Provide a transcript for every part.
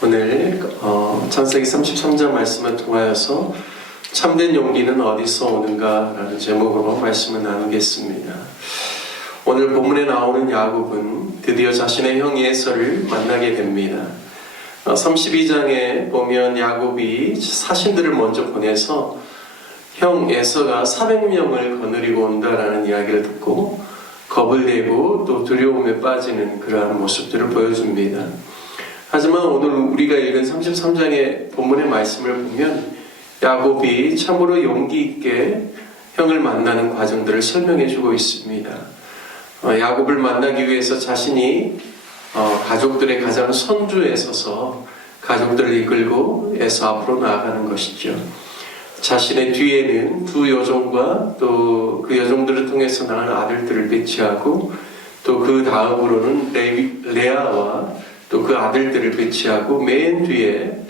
오늘 창세기 33장 말씀을 통하여서 참된 용기는 어디서 오는가 라는 제목으로 말씀을 나누겠습니다. 오늘 본문에 나오는 야곱은 드디어 자신의 형 에서를 만나게 됩니다. 32장에 보면 야곱이 사신들을 먼저 보내서 형 에서가 400명을 거느리고 온다라는 이야기를 듣고 겁을 내고 또 두려움에 빠지는 그러한 모습들을 보여줍니다. 하지만 오늘 우리가 읽은 33장의 본문의 말씀을 보면 야곱이 참으로 용기 있게 형을 만나는 과정들을 설명해 주고 있습니다. 야곱을 만나기 위해서 자신이 가족들의 가장 선두에 서서 가족들을 이끌고 에서 앞으로 나아가는 것이죠. 자신의 뒤에는 두 여종과 또 그 여종들을 통해서 낳은 아들들을 배치하고 또 그 다음으로는 레아와 또 그 아들들을 배치하고 맨 뒤에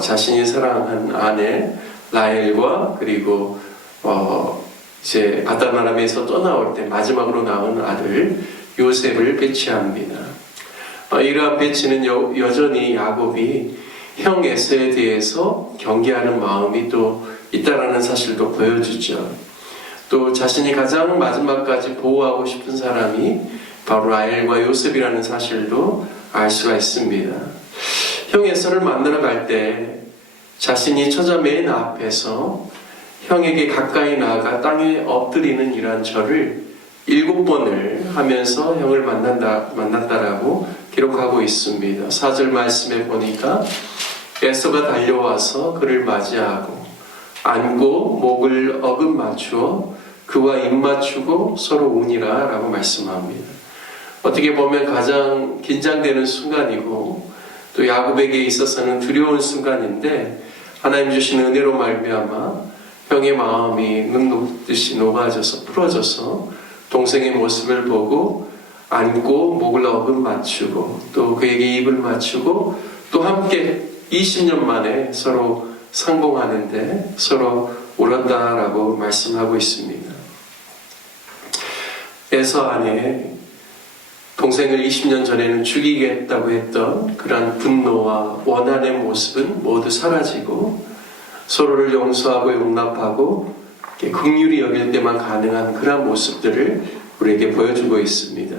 자신이 사랑한 아내 라헬과 그리고 이제 바단 아람에서 떠나올 때 마지막으로 낳은 아들 요셉을 배치합니다. 이러한 배치는 여전히 야곱이 형 에서에 대해서 경계하는 마음이 또 있다라는 사실도 보여주죠. 또 자신이 가장 마지막까지 보호하고 싶은 사람이 바로 라헬과 요셉이라는 사실도 알 수가 있습니다. 형 에서를 만나러 갈 때 자신이 처자 맨 앞에서 형에게 가까이 나아가 땅에 엎드리는 이러한 절을 7번을 하면서 형을 만났다라고 기록하고 있습니다. 4절 말씀에 보니까 에서가 달려와서 그를 맞이하고 안고 목을 어금 맞추어 그와 입 맞추고 서로 우니라 라고 말씀합니다. 어떻게 보면 가장 긴장되는 순간이고 또 야곱에게 있어서는 두려운 순간인데 하나님 주신 은혜로 말미암아 형의 마음이 눈 녹듯이 녹아져서 풀어져서 동생의 모습을 보고 안고 목을 어금 맞추고 또 그에게 입을 맞추고 또 함께 20년 만에 서로 상봉하는데 서로 울었다라고 말씀하고 있습니다. 에서 안에 동생을 20년 전에는 죽이겠다고 했던 그러한 분노와 원한의 모습은 모두 사라지고 서로를 용서하고 용납하고 긍휼히 여길 때만 가능한 그러한 모습들을 우리에게 보여주고 있습니다.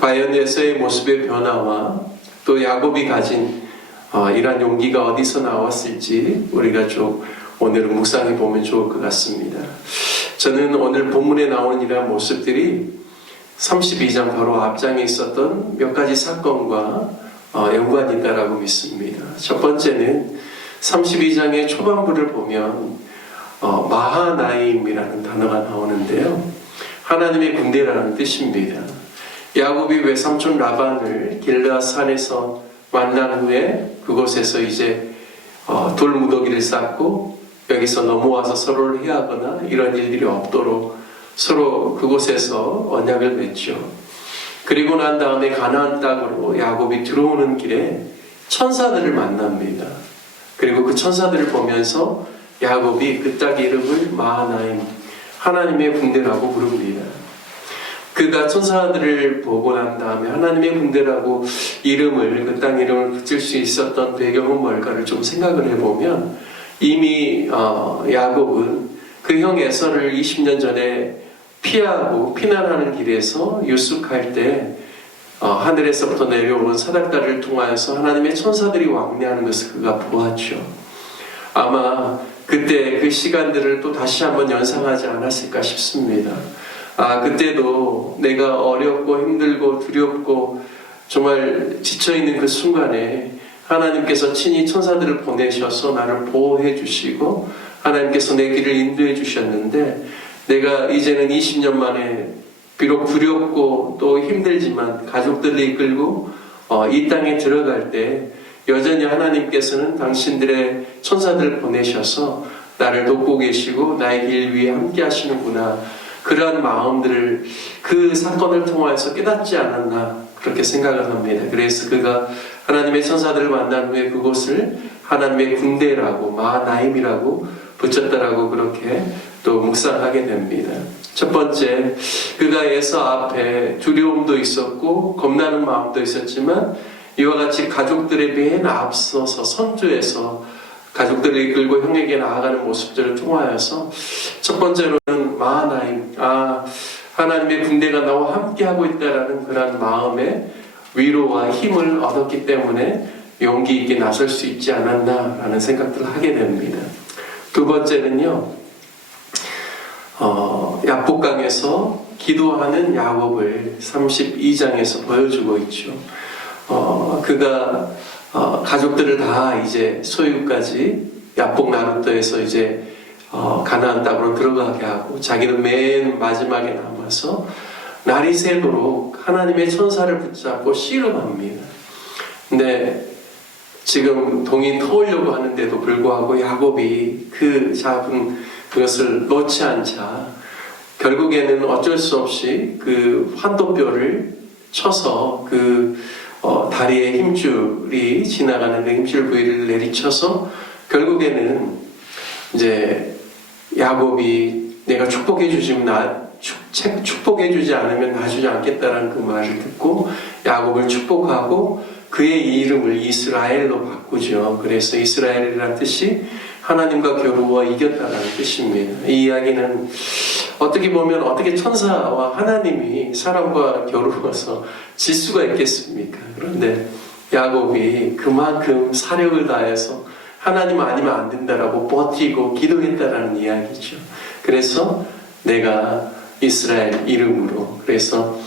과연 에서의 모습의 변화와 또 야곱이 가진 이러한 용기가 어디서 나왔을지 우리가 좀 오늘은 묵상해 보면 좋을 것 같습니다. 저는 오늘 본문에 나오는 이러한 모습들이 32장 바로 앞장에 있었던 몇 가지 사건과 연관이 있다라고 믿습니다. 첫 번째는 32장의 초반부를 보면 마하나임이라는 단어가 나오는데요. 하나님의 군대라는 뜻입니다. 야곱이 외삼촌 라반을 길르앗 산에서 만난 후에 그곳에서 이제 돌무더기를 쌓고 여기서 넘어와서 서로를 해하거나 이런 일들이 없도록 서로 그곳에서 언약을 맺죠. 그리고 난 다음에 가나안 땅으로 야곱이 들어오는 길에 천사들을 만납니다. 그리고 그 천사들을 보면서 야곱이 그 땅 이름을 마하나임, 하나님의 군대라고 부릅니다. 그가 천사들을 보고 난 다음에 하나님의 군대라고 그 땅 이름을 붙일 수 있었던 배경은 뭘까를 좀 생각을 해보면 이미 야곱은 그 형 에서를 20년 전에 피하고 피난하는 길에서 유숙할 때 하늘에서부터 내려온 사닥다리를 통하여서 하나님의 천사들이 왕래하는 것을 그가 보았죠. 아마 그때 그 시간들을 또 다시 한번 연상하지 않았을까 싶습니다. 그때도 내가 어렵고 힘들고 두렵고 정말 지쳐있는 그 순간에 하나님께서 친히 천사들을 보내셔서 나를 보호해 주시고 하나님께서 내 길을 인도해 주셨는데 내가 이제는 20년 만에 비록 두렵고 또 힘들지만 가족들을 이끌고 이 땅에 들어갈 때 여전히 하나님께서는 당신들의 천사들을 보내셔서 나를 돕고 계시고 나의 길 위에 함께 하시는구나. 그러한 마음들을 그 사건을 통해서 깨닫지 않았나 그렇게 생각을 합니다. 그래서 그가 하나님의 천사들을 만난 후에 그곳을 하나님의 군대라고 마하나임이라고 붙였다라고 그렇게 또 묵상하게 됩니다. 첫 번째, 그가 에서 앞에 두려움도 있었고 겁나는 마음도 있었지만 이와 같이 가족들의 맨 앞서서 선두에서 가족들을 이끌고 형에게 나아가는 모습들을 통하여서 첫 번째로는 마하나임, 하나님의 군대가 나와 함께하고 있다라는 그런 마음의 위로와 힘을 얻었기 때문에 용기 있게 나설 수 있지 않았나라는 생각들을 하게 됩니다. 두 번째는요, 야복강에서 기도하는 야곱을 32장에서 보여주고 있죠. 그가 가족들을 다 이제 소유까지 야복 나루터에서 이제 가나안 땅으로 들어가게 하고 자기는 맨 마지막에 남아서 날이 새도록 하나님의 천사를 붙잡고 씨름합니다. 근데 지금 동이 터오려고 하는데도 불구하고 야곱이 그 잡은 그것을 놓지 않자 결국에는 어쩔 수 없이 그 환도뼈를 쳐서 그 다리에 힘줄이 지나가는 그 힘줄 부위를 내리쳐서 결국에는 이제 야곱이 내가 축복해주지 않으면 놔주지 않겠다라는 그 말을 듣고 야곱을 축복하고 그의 이름을 이스라엘로 바꾸죠. 그래서 이스라엘이라는 뜻이 하나님과 겨루어 이겼다라는 뜻입니다. 이 이야기는 어떻게 보면 어떻게 천사와 하나님이 사람과 겨루어서 질 수가 있겠습니까? 그런데 야곱이 그만큼 사력을 다해서 하나님 아니면 안 된다라고 버티고 기도했다라는 이야기죠. 그래서 내가 이스라엘 이름으로, 그래서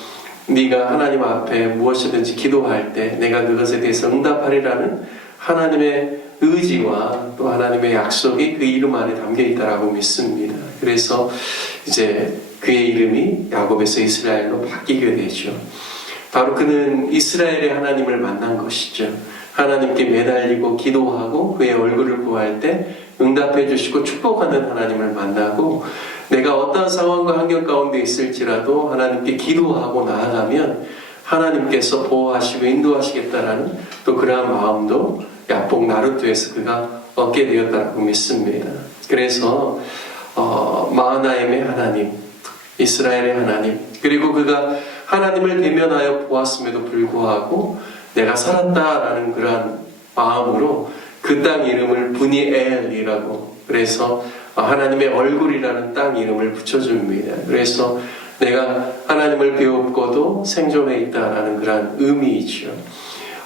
네가 하나님 앞에 무엇이든지 기도할 때 내가 그것에 대해서 응답하리라는 하나님의 의지와 또 하나님의 약속이 그 이름 안에 담겨 있다라고 믿습니다. 그래서 이제 그의 이름이 야곱에서 이스라엘로 바뀌게 되죠. 바로 그는 이스라엘의 하나님을 만난 것이죠. 하나님께 매달리고 기도하고 그의 얼굴을 구할 때 응답해 주시고 축복하는 하나님을 만나고, 내가 어떠한 상황과 환경 가운데 있을지라도 하나님께 기도하고 나아가면 하나님께서 보호하시고 인도하시겠다라는 또 그러한 마음도 야복 나루토에서 그가 얻게 되었다고 믿습니다. 그래서 마하나임의 하나님, 이스라엘의 하나님, 그리고 그가 하나님을 대면하여 보았음에도 불구하고 내가 살았다라는 그러한 마음으로 그 땅 이름을 브니엘이라고, 그래서 하나님의 얼굴이라는 땅 이름을 붙여줍니다. 그래서 내가 하나님을 배웠고도 생존해 있다라는 그런 의미이죠.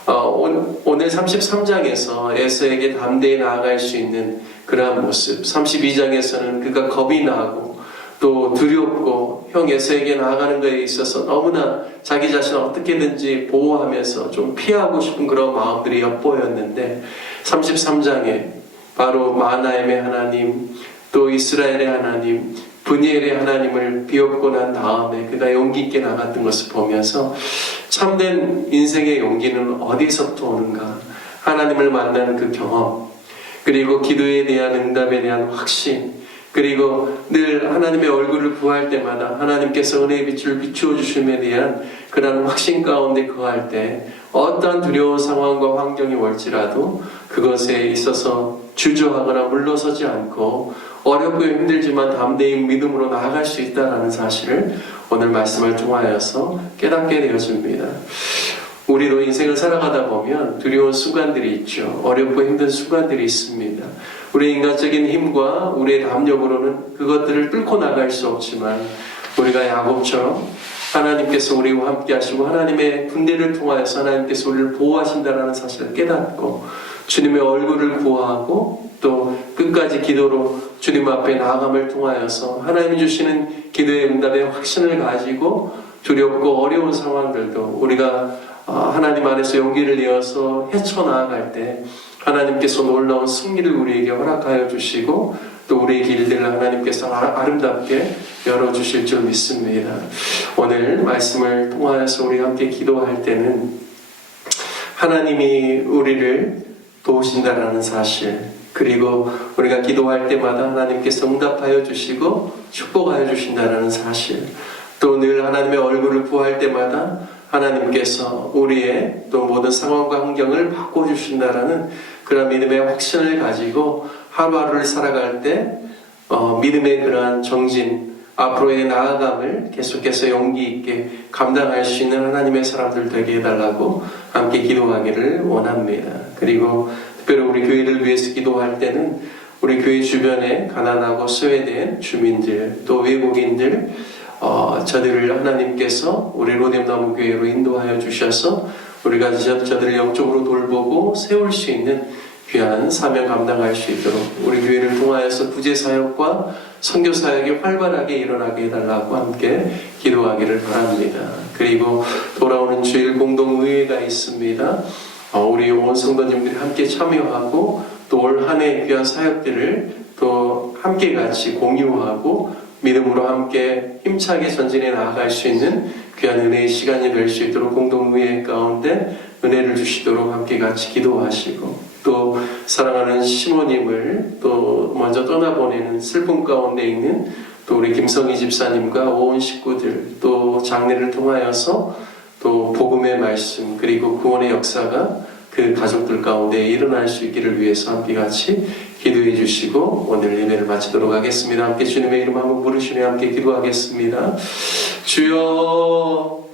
오늘 33장에서 에서에게 담대히 나아갈 수 있는 그러한 모습, 32장에서는 그가 겁이 나고 또 두렵고 형 에서에게 나아가는 것에 있어서 너무나 자기 자신을 어떻게든지 보호하면서 좀 피하고 싶은 그런 마음들이 엿보였는데, 33장에 바로 마하나임의 하나님, 또 이스라엘의 하나님, 브니엘의 하나님을 비웠고 난 다음에 그가 용기 있게 나갔던 것을 보면서 참된 인생의 용기는 어디서부터 오는가? 하나님을 만나는 그 경험, 그리고 기도에 대한 응답에 대한 확신, 그리고 늘 하나님의 얼굴을 구할 때마다 하나님께서 은혜의 빛을 비추어 주심에 대한 그런 확신 가운데 거할 때 어떠한 두려운 상황과 환경이 올지라도 그것에 있어서 주저하거나 물러서지 않고 어렵고 힘들지만 담대히 믿음으로 나아갈 수 있다는 사실을 오늘 말씀을 통하여서 깨닫게 되어집니다. 우리도 인생을 살아가다 보면 두려운 순간들이 있죠. 어렵고 힘든 순간들이 있습니다. 우리의 인간적인 힘과 우리의 담력으로는 그것들을 뚫고 나갈 수 없지만 우리가 야곱처럼 하나님께서 우리와 함께 하시고 하나님의 군대를 통하여서 하나님께서 우리를 보호하신다는 사실을 깨닫고 주님의 얼굴을 구하고 또 끝까지 기도로 주님 앞에 나아감을 통하여서 하나님이 주시는 기도의 응답의 확신을 가지고 두렵고 어려운 상황들도 우리가 하나님 안에서 용기를 내어서 헤쳐나아갈 때 하나님께서 놀라운 승리를 우리에게 허락하여 주시고 또 우리의 길들을 하나님께서 아름답게 열어주실 줄 믿습니다. 오늘 말씀을 통하여서 우리 함께 기도할 때는 하나님이 우리를 도우신다라는 사실, 그리고 우리가 기도할 때마다 하나님께서 응답하여 주시고 축복하여 주신다라는 사실, 또 늘 하나님의 얼굴을 구할 때마다 하나님께서 우리의 또 모든 상황과 환경을 바꿔주신다라는 그런 믿음의 확신을 가지고 하루하루를 살아갈 때 믿음의 그러한 정진, 앞으로의 나아감을 계속해서 용기 있게 감당할 수 있는 하나님의 사람들 되게 해달라고 함께 기도하기를 원합니다. 그리고 특별히 우리 교회를 위해서 기도할 때는 우리 교회 주변에 가난하고 소외된 주민들 또 외국인들 저들을 하나님께서 우리 로뎀나무 교회로 인도하여 주셔서 우리가 저들을 영적으로 돌보고 세울 수 있는 귀한 사명 감당할 수 있도록 우리 교회를 통하여서 구제사역과 선교사역이 활발하게 일어나게 해달라고 함께 기도하기를 바랍니다. 그리고 돌아오는 주일 공동의회가 있습니다. 우리 온 성도님들이 함께 참여하고 또 올 한 해 귀한 사역들을 또 함께 같이 공유하고 믿음으로 함께 힘차게 전진해 나아갈 수 있는 귀한 은혜의 시간이 될 수 있도록 공동의회 가운데 은혜를 주시도록 함께 같이 기도하시고 또 사랑하는 시모님을 또 먼저 떠나보내는 슬픔 가운데 있는 또 우리 김성희 집사님과 온 식구들 또 장례를 통하여서 또 복음의 말씀 그리고 구원의 역사가 그 가족들 가운데 일어날 수 있기를 위해서 함께 같이 기도해 주시고 오늘 예배를 마치도록 하겠습니다. 함께 주님의 이름 한번 부르시며 함께 기도하겠습니다. 주여